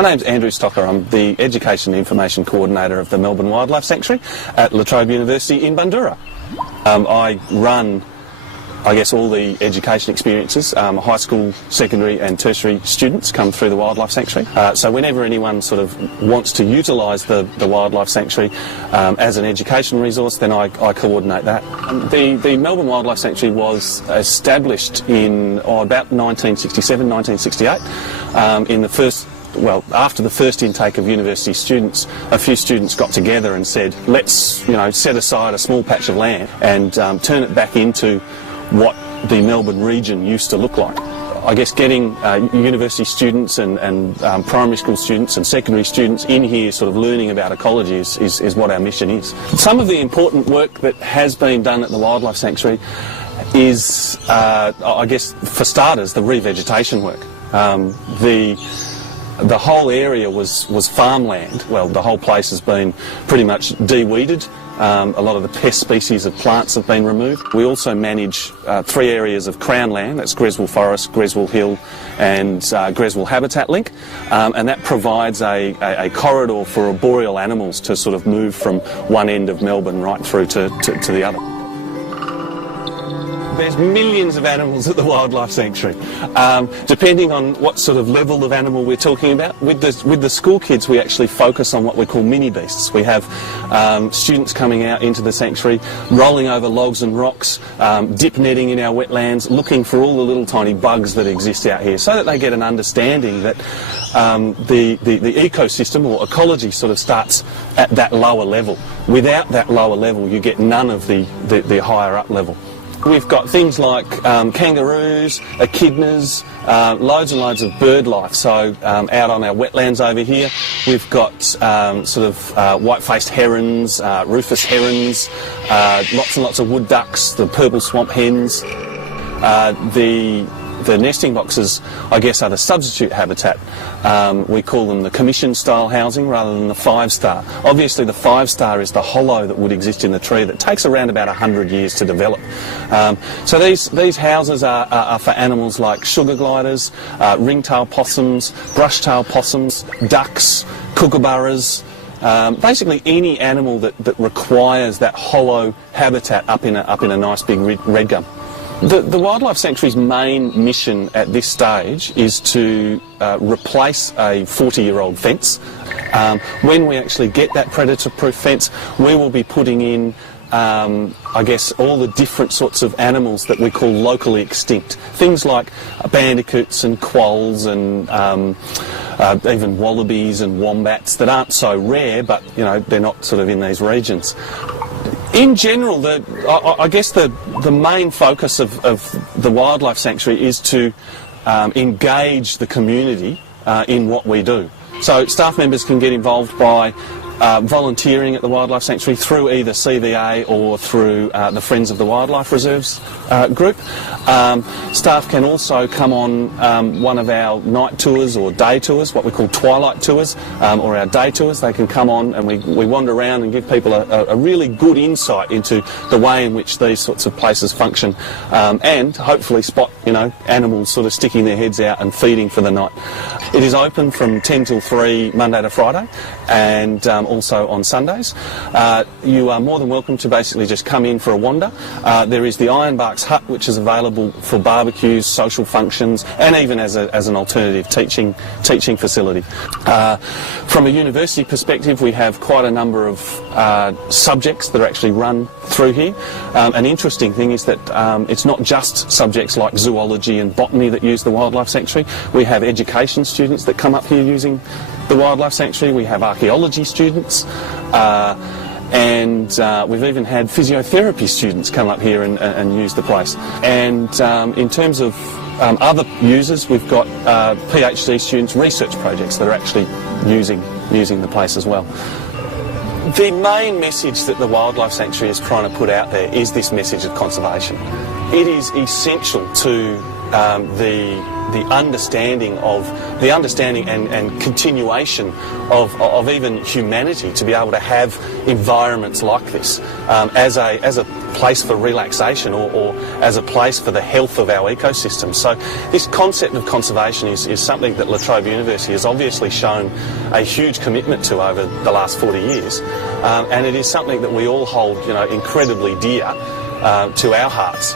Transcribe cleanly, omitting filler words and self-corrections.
My name's Andrew Stocker. I'm the Education and Information Coordinator of the Melbourne Wildlife Sanctuary at La Trobe University in Bundoora. I run, I guess, all the education experiences. High school, secondary and tertiary students come through the Wildlife Sanctuary. So whenever anyone sort of wants to utilise the Wildlife Sanctuary as an education resource, then I coordinate that. The Melbourne Wildlife Sanctuary was established in about 1967, 1968. After the first intake of university students, a few students got together and said, let's, set aside a small patch of land and turn it back into what the Melbourne region used to look like. I guess getting university students and primary school students and secondary students in here sort of learning about ecology is what our mission is. Some of the important work that has been done at the Wildlife Sanctuary is, I guess, for starters, the revegetation work. The whole area was farmland. Well, the whole place has been pretty much de-weeded. A lot of the pest species of plants have been removed. We also manage 3 areas of Crown land, that's Greswell Forest, Greswell Hill and Greswell Habitat Link, and that provides a corridor for arboreal animals to sort of move from one end of Melbourne right through to the other. There's millions of animals at the Wildlife Sanctuary, depending on what sort of level of animal we're talking about. With the school kids, we actually focus on what we call mini beasts. We have students coming out into the sanctuary, rolling over logs and rocks, dip netting in our wetlands, looking for all the little tiny bugs that exist out here, so that they get an understanding that the ecosystem or ecology sort of starts at that lower level. Without that lower level, you get none of the higher up level. We've got things like kangaroos, echidnas, loads and loads of bird life. So out on our wetlands over here, we've got white-faced herons, rufous herons, lots and lots of wood ducks, the purple swamp hens. The nesting boxes, I guess, are the substitute habitat. We call them the commission-style housing rather than the 5-star. Obviously, the 5-star is the hollow that would exist in the tree that takes around about 100 years to develop. So these houses are for animals like sugar gliders, ringtail possums, brushtail possums, ducks, kookaburras. Basically any animal that requires that hollow habitat up in a nice big red gum. The Wildlife Sanctuary's main mission at this stage is to replace a 40-year-old fence. When we actually get that predator-proof fence, we will be putting in, I guess, all the different sorts of animals that we call locally extinct. Things like bandicoots and quolls and even wallabies and wombats that aren't so rare, but, they're not sort of in these regions. In general, I guess the main focus of the Wildlife Sanctuary is to engage the community in what we do. So staff members can get involved by volunteering at the Wildlife Sanctuary through either CVA or through the Friends of the Wildlife Reserves group. Staff can also come on one of our night tours or day tours, what we call twilight tours, or our day tours. They can come on and we wander around and give people a really good insight into the way in which these sorts of places function, and hopefully spot, animals sort of sticking their heads out and feeding for the night. It is open from 10 till 3 Monday to Friday, and also on Sundays. You are more than welcome to basically just come in for a wander. There is the Ironbarks Hut, which is available for barbecues, social functions, and even as an alternative teaching facility. From a university perspective, we have quite a number of subjects that are actually run through here. An interesting thing is that it's not just subjects like zoology and botany that use the Wildlife Sanctuary. We have education students that come up here using the Wildlife Sanctuary. We have archaeology students, and we've even had physiotherapy students come up here and use the place. And in terms of other users, we've got PhD students' research projects that are actually using the place as well. The main message that the Wildlife Sanctuary is trying to put out there is this message of conservation. It is essential to the understanding and continuation of even humanity to be able to have environments like this as a place for relaxation or as a place for the health of our ecosystem. So this concept of conservation is something that La Trobe University has obviously shown a huge commitment to over the last 40 years, and it is something that we all hold, incredibly dear to our hearts.